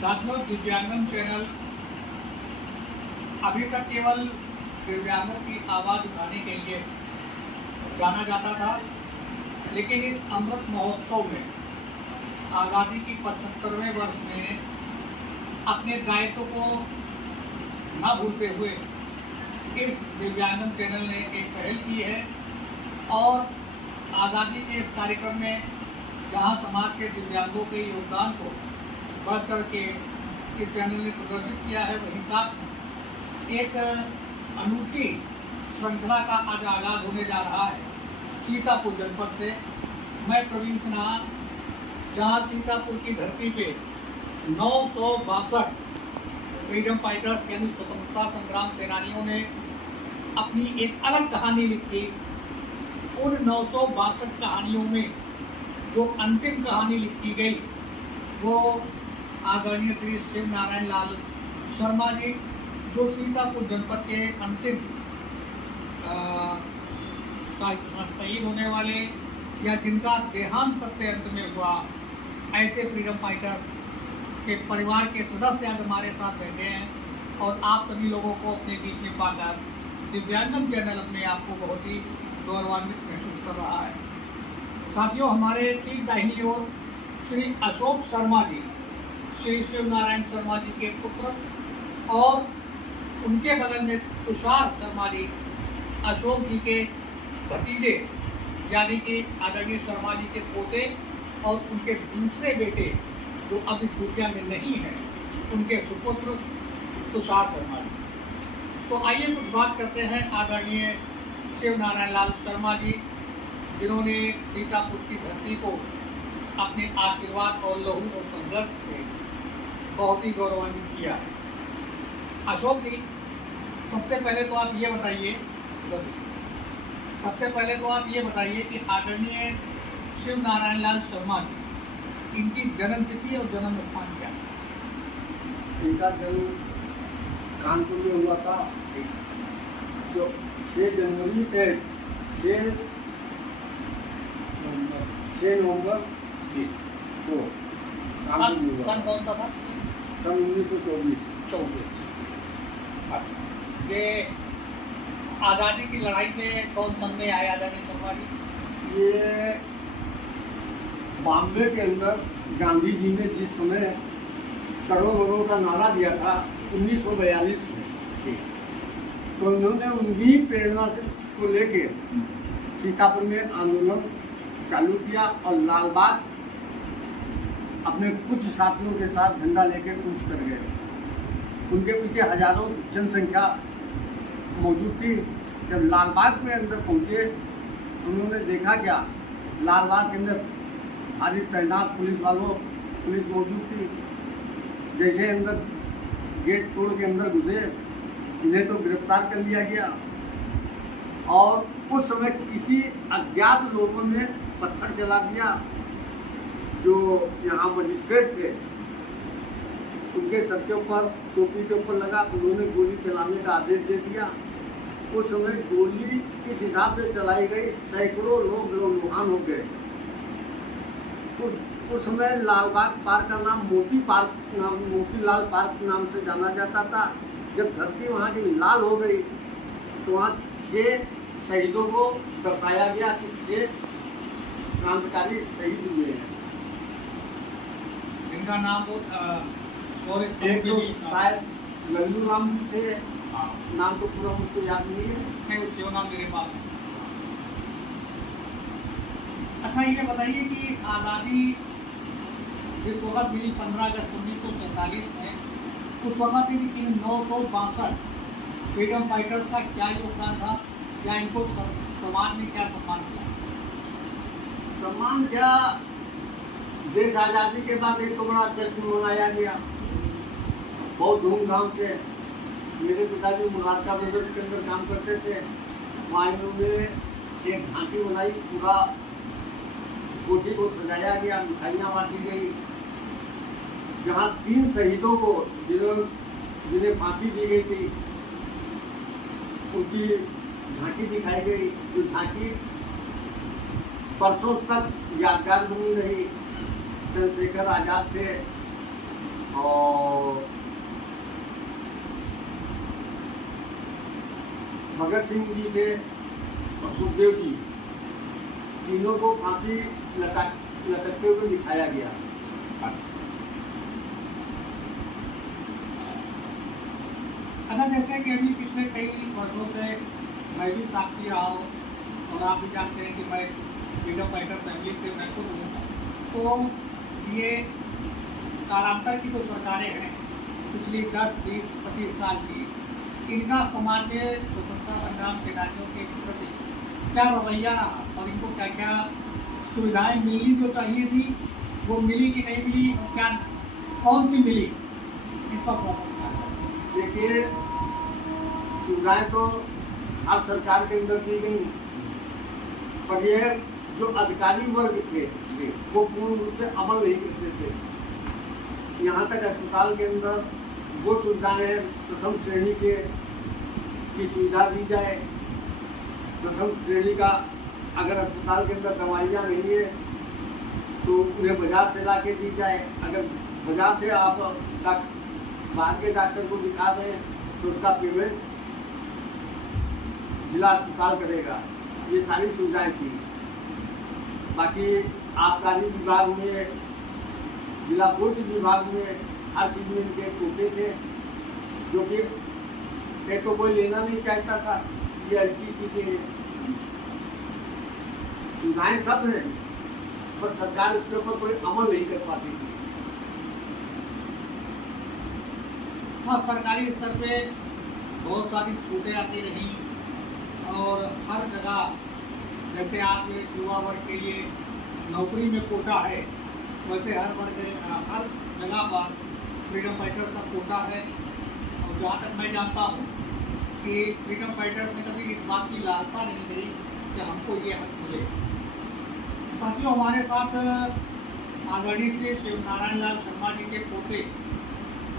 साथियों, दिव्यांगन चैनल अभी तक केवल दिव्यांगों की आवाज़ उठाने के लिए जाना जाता था, लेकिन इस अमृत महोत्सव में आज़ादी की 75वें वर्ष में अपने दायित्व को न भूलते हुए इस दिव्यांगन चैनल ने एक पहल की है और आज़ादी के इस कार्यक्रम में जहां समाज के दिव्यांगों के योगदान को बढ़ चढ़ के इस चैनल ने प्रदर्शित किया है, वहीं साथ एक अनूठी श्रृंखला का आज आगाज होने जा रहा है सीतापुर जनपद से। मैं प्रवीण सिन्हा, जहां सीतापुर की धरती पे 962 फ्रीडम फाइटर्स यानी स्वतंत्रता संग्राम सेनानियों ने अपनी एक अलग कहानी लिखी। उन 962 कहानियों में जो अंतिम कहानी लिखी गई वो आदरणीय श्री शिव नारायण लाल शर्मा जी, जो सीतापुर जनपद के अंतिम शहीद होने वाले या जिनका देहांत सत्याग्रह में हुआ, ऐसे फ्रीडम फाइटर्स के परिवार के सदस्य आज हमारे साथ बैठे हैं और आप सभी लोगों को अपने बीच में पाकर दिव्यांगन चैनल अपने आप को बहुत ही गौरवान्वित महसूस कर रहा है। साथियों, हमारे ठीक दाहिनी ओर श्री अशोक शर्मा जी, श्री शिव नारायण शर्मा जी के पुत्र, और उनके बगल में तुषार शर्मा जी, अशोक जी के भतीजे यानी कि आदरणीय शर्मा जी के पोते, और उनके दूसरे बेटे जो अब इस दुनिया में नहीं है, उनके सुपुत्र तुषार शर्मा जी। तो आइए कुछ बात करते हैं आदरणीय शिव नारायण लाल शर्मा जी, जिन्होंने सीतापुर की धरती को अपने आशीर्वाद और लहू और संघर्ष से बहुत ही गौरवान्वित किया है। अशोक जी, सबसे पहले तो आप ये बताइए कि आदरणीय शिव नारायण लाल शर्मा जी, इनकी जन्म तिथि और जन्म स्थान क्या है? इनका जन्म कानपुर में हुआ था, जो 6 जनवरी 6 नवंबर को सन कौन सा था? सन 1924। अच्छा, ये आज़ादी की लड़ाई में कौन सन में आया आदरणीय शर्मा जी? ये बॉम्बे के अंदर गांधी जी ने जिस समय करोड़ों का नारा दिया था 1942 में, तो उन्होंने उन्हीं प्रेरणा से को लेके सीतापुर में आंदोलन चालू किया और लालबाग अपने कुछ साथियों के साथ झंडा लेके कूच कर गए। उनके पीछे हजारों जनसंख्या मौजूद थी। जब लालबाग में अंदर पहुंचे, उन्होंने देखा क्या, लालबाग के अंदर भारी तैनात पुलिस मौजूद थी। जैसे अंदर गेट तोड़ के अंदर घुसे, इन्हें तो गिरफ्तार कर लिया गया और उस समय किसी अज्ञात लोगों ने पत्थर चला दिया। जो यहाँ मजिस्ट्रेट थे, उनके सर के ऊपर, टोपी के ऊपर लगा, उन्होंने गोली चलाने का आदेश दे दिया। उस समय गोली इस हिसाब से चलाई गई, सैकड़ों लोग लहूलुहान हो गए। उस समय लालबाग पार्क का नाम मोतीलाल पार्क नाम से जाना जाता था। जब धरती वहाँ की लाल हो गई तो वहाँ 6 शहीदों को दर्शाया गया कि 6 क्रांतिकारी शहीद हुए हैं। इनका नाम एक तो शायद लल्लू राम थे, नाम तो पूरा मुझको याद नहीं है, नहीं वो नाम मेरे पास। अच्छा, ये बताइए कि आज़ादी जिस वक्त मिली 15 अगस्त 1947 में, उस वक्त इन 962 फ्रीडम फाइटर्स का क्या योगदान था, या इनको समाज ने क्या सम्मान दिया? सम्मान दिया, देश आज़ादी के बाद एक तो बड़ा जश्न मनाया गया बहुत धूमधाम से। मेरे पिताजी मुरादका ब्रदर्स के अंदर काम करते थे, वहाँ इन्होंने एक झांकी बनाई, पूरा कोठी को सजाया गया, मिठाइयाँ बांटी गई। जहाँ 3 शहीदों को जिन्हें फांसी दी गई थी, उनकी झांकी दिखाई गई। जो झांकी परसों तक यादगार बनी रही। चंद्रशेखर आज़ाद थे, और भगत सिंह जी थे और सुखदेव जी, तीनों को फांसी लटकते हुए दिखाया गया। अच्छा, जैसे कि अभी पिछले कई वर्षों से मैं भी साक्षी रहा हूँ और आप भी जानते हैं कि मैं फ्रीडम फाइटर फैमिली से मैं खुद हूँ, तो ये कालांतर की जो सरकारें हैं पिछली 10, 20, 25 साल की, इनका समाज में स्वतंत्रता संग्राम सेनानियों के प्रति क्या रवैया रहा और इनको क्या क्या सुविधाएं मिलनी जो चाहिए थी वो मिली कि नहीं मिली, और क्या कौन सी मिली, इस पर फोकस किया जाए। देखिए, सुविधाएं तो हर सरकार के अंदर दी गई, पर ये जो अधिकारी वर्ग थे वो पूर्ण रूप से अमल नहीं करते थे। यहाँ तक अस्पताल के अंदर वो सुविधाएं प्रथम श्रेणी की सुविधा दी जाए। प्रथम श्रेणी का अगर अस्पताल के अंदर दवाइयाँ नहीं है तो उन्हें बाजार से ला के दी जाए। अगर बाजार से आप बाहर के डॉक्टर को दिखा दें तो उसका पेमेंट जिला अस्पताल करेगा। ये सारी सुविधाएं थी। बाकी आबकारी विभाग में, जिला पूर्त विभाग में हर चीज में इनके कोटे थे, जो कि एक तो कोई लेना नहीं चाहता था। ये अच्छी चीजें हैं, सुविधाएं सब हैं, पर सरकार उसके ऊपर कोई अमल नहीं कर पाती थी। हाँ, सरकारी स्तर पे बहुत सारी छूटें आती रही और हर जगह, जैसे आज युवा वर्ग के लिए नौकरी में कोटा है, वैसे हर जगह पर फ्रीडम फाइटर का कोटा है। और जहाँ तक मैं जानता हूँ कि फ्रीडम फाइटर ने कभी इस बात की लालसा नहीं करी कि हमको ये हक मिले। साथियों, हमारे साथ आदरणीय श्री शिवनारायण लाल शर्मा जी के पोते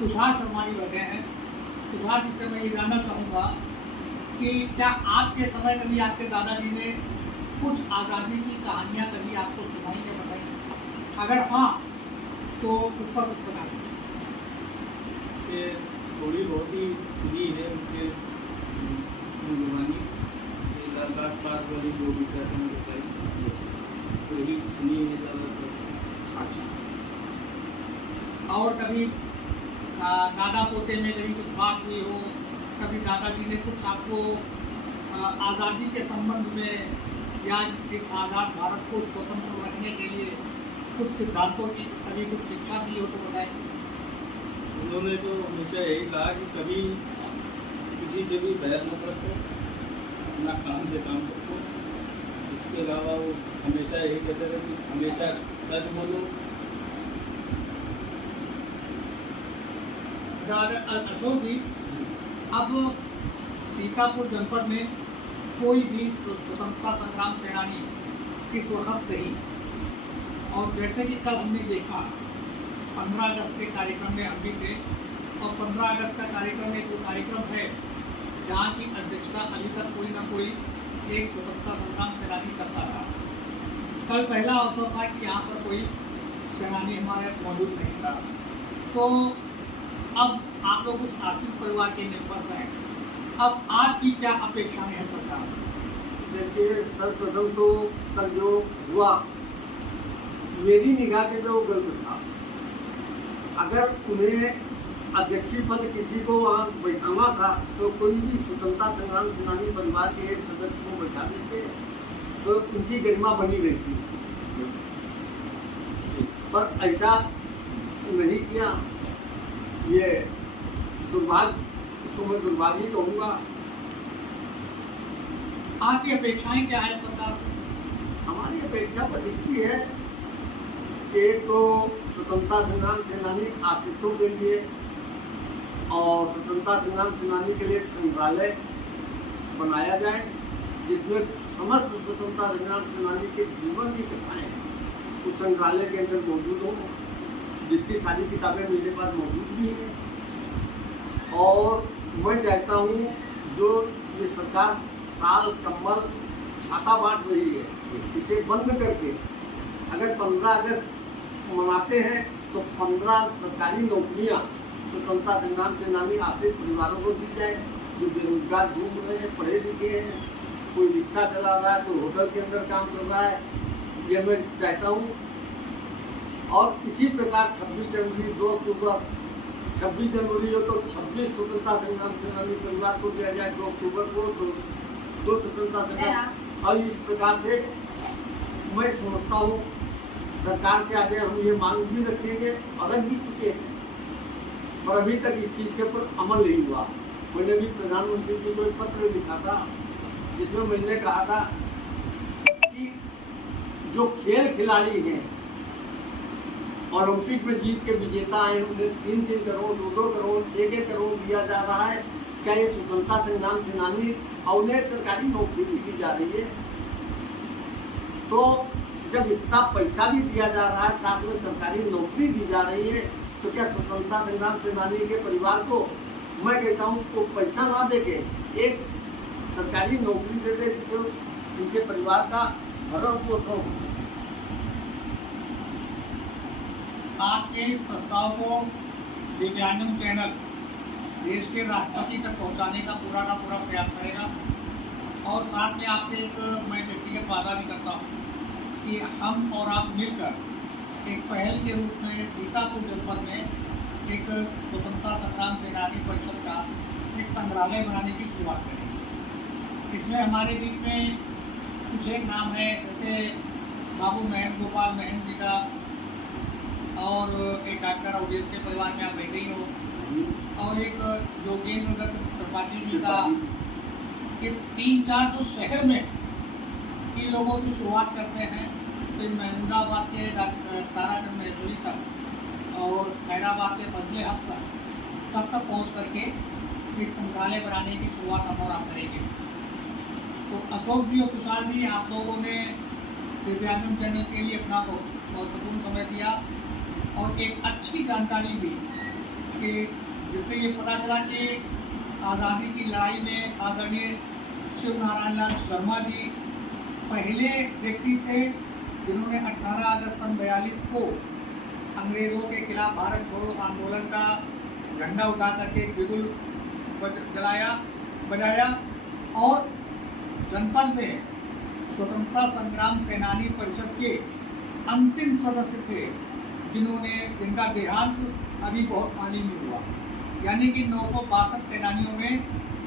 तुषार शर्मा जी बैठे हैं। तुषार जी से मैं ये जानना चाहूँगा कि क्या आपके समय कभी आपके दादाजी ने कुछ आज़ादी की कहानियाँ कभी आपको सुनाई या बताई? अगर हाँ, तो उस पर कुछ बता दीजिए। थोड़ी बहुत ही सुनी है उनके जुबानी, लाल पास वाली जो भी कहते हैं बताई, वही सुनी है ज़्यादातर। अच्छा, और कभी दादा पोते में कभी कुछ बात हुई हो, कभी दादाजी ने कुछ आपको आज़ादी के संबंध में या इस आज़ाद भारत को स्वतंत्र रखने के लिए कुछ सिद्धांतों की कभी कुछ शिक्षा दी हो तो बताएं। उन्होंने तो हमेशा यही कहा कि कभी किसी से भी बैर मत रखो, अपना काम से काम रखो। इसके अलावा वो हमेशा यही कहते थे कि हमेशा सच बोलो। अशोक जी, अब सीतापुर जनपद में कोई भी स्वतंत्रता संग्राम सेनानी इस वक्त नहीं, और जैसे कि कल हमने देखा 15 अगस्त के कार्यक्रम में हम भी थे, और 15 अगस्त का कार्यक्रम एक वो कार्यक्रम है जहाँ की अध्यक्षता अभी तक कोई ना कोई एक स्वतंत्रता संग्राम सेनानी करता रहा। कल पहला अवसर था कि यहाँ पर कोई सेनानी हमारे मौजूद नहीं था। तो अब आप लोग उस आर्थिक परिवार के मेंबर हैं, अब आपकी क्या अपेक्षाएं हैं सरकार से? देखिए, सर्वप्रथम तो कल जो हुआ मेरी निगाह के जो गलत था। अगर उन्हें अध्यक्षीय पद किसी को वहाँ बैठाना था तो कोई भी स्वतंत्रता संग्राम सेनानी परिवार के एक सदस्य को बैठा देते तो उनकी गरिमा बनी रहती, पर ऐसा नहीं किया। ये दुर्भाग्य, इसको मैं दुर्भाग्य ही कहूँगा। आपकी अपेक्षाएं क्या है सरकार से? हमारी अपेक्षा बस इतनी है कि एक तो स्वतंत्रता संग्राम सेनानी आश्रितों के लिए और स्वतंत्रता संग्राम सेनानी के लिए एक संग्रहालय बनाया जाए जिसमें समस्त स्वतंत्रता संग्राम सेनानी के जीवन की कथाएं उस संग्रहालय के अंदर मौजूद हों, जिसकी सारी किताबें मेरे पास मौजूद भी हैं। और मैं चाहता हूँ जो ये सरकार साल कम्बल छाता बांट रही है, इसे बंद करके अगर 15 अगस्त मनाते हैं तो 15 सरकारी नौकरियां स्वतंत्रता संग्राम सेनानी आश्रित परिवारों को दी जाए, जो बेरोजगार घूम रहे हैं, पढ़े लिखे हैं, कोई रिक्शा चला रहा है, कोई होटल के अंदर काम कर रहा है, ये मैं चाहता हूँ। और इसी प्रकार 26 जनवरी 2 अक्टूबर 26 जनवरी हो तो 26 स्वतंत्रता संग्राम सेनानी परिवार को दिया जाए, 2 अक्टूबर को तो 2 स्वतंत्रता संग्राम। और इस प्रकार से मैं समझता हूँ सरकार के आगे हम ये मांग भी रखेंगे और रख भी चुके हैं, और अभी तक इस चीज़ के ऊपर अमल नहीं हुआ। मैंने भी प्रधानमंत्री जी को एक पत्र लिखा था जिसमें मैंने कहा था कि जो खेल खिलाड़ी हैं, ओलंपिक में जीत के विजेता हैं, उन्हें 3-3 करोड़, 2-2 करोड़, 1-1 करोड़ दिया जा रहा है। क्या ये स्वतंत्रता संग्राम सेनानी और उन्हें सरकारी नौकरी भी दी जा रही है? तो जब इतना पैसा भी दिया जा रहा है, साथ में सरकारी नौकरी दी जा रही है, तो क्या स्वतंत्रता संग्राम सेनानी के परिवार को मैं कहता हूँ तो पैसा ना दे के एक सरकारी नौकरी दे दे, जिससे उनके परिवार का भरण पोषण हो। आपके इस प्रस्ताव को दिव्यांगम चैनल देश के राष्ट्रपति तक पहुंचाने का पूरा प्रयास करेगा। और साथ में आपसे एक मैं व्यक्तिगत वादा भी करता हूं कि हम और आप मिलकर एक पहल के रूप में सीतापुर जनपद में एक स्वतंत्रता संग्राम सेनानी परिषद का एक संग्रहालय बनाने की शुरुआत करेंगे। इसमें हमारे बीच में कुछ एक नाम है, जैसे बाबू महन गोपाल महन जी का, और एक डॉक्टर अवधेश के परिवार में आप बैठे ही हो, और एक योगेंद्र दत्त त्रिपाठी जी का। ये 3-4 जो शहर में इन लोगों से शुरुआत करते हैं, फिर महमूदाबाद के ताराचंद महसूरी तक और खैराबाद के फजले हक तक, सब तक पहुँच करके एक संग्रहालय बनाने की शुरुआत हम और आप करेंगे। तो अशोक जी और तुषार जी, आप लोगों ने दिव्यांगम चैनल के लिए अपना बहुत महत्वपूर्ण समय दिया और एक अच्छी जानकारी दी कि जिससे ये पता चला कि आज़ादी की लड़ाई में आदरणीय शिव नारायण लाल शर्मा जी पहले व्यक्ति थे जिन्होंने 18 अगस्त सन 42 को अंग्रेज़ों के खिलाफ भारत छोड़ो आंदोलन का झंडा उठा करके बिगुल बजाया और जनपद में स्वतंत्रता संग्राम सेनानी परिषद के अंतिम सदस्य थे जिनका देहांत अभी बहुत हाल ही में हुआ। यानी कि 962 सेनानियों में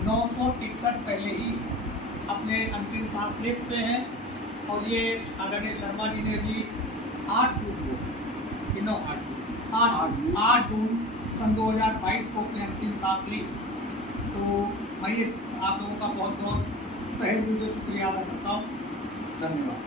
961 पहले ही अपने अंतिम सांस ले चुके हैं। और ये आदरणीय शर्मा जी ने भी 8 जून सन 2022 को अपने अंतिम सांस ली। तो मैं आप लोगों का बहुत बहुत तहे दिल से शुक्रिया अदा करता हूँ। धन्यवाद।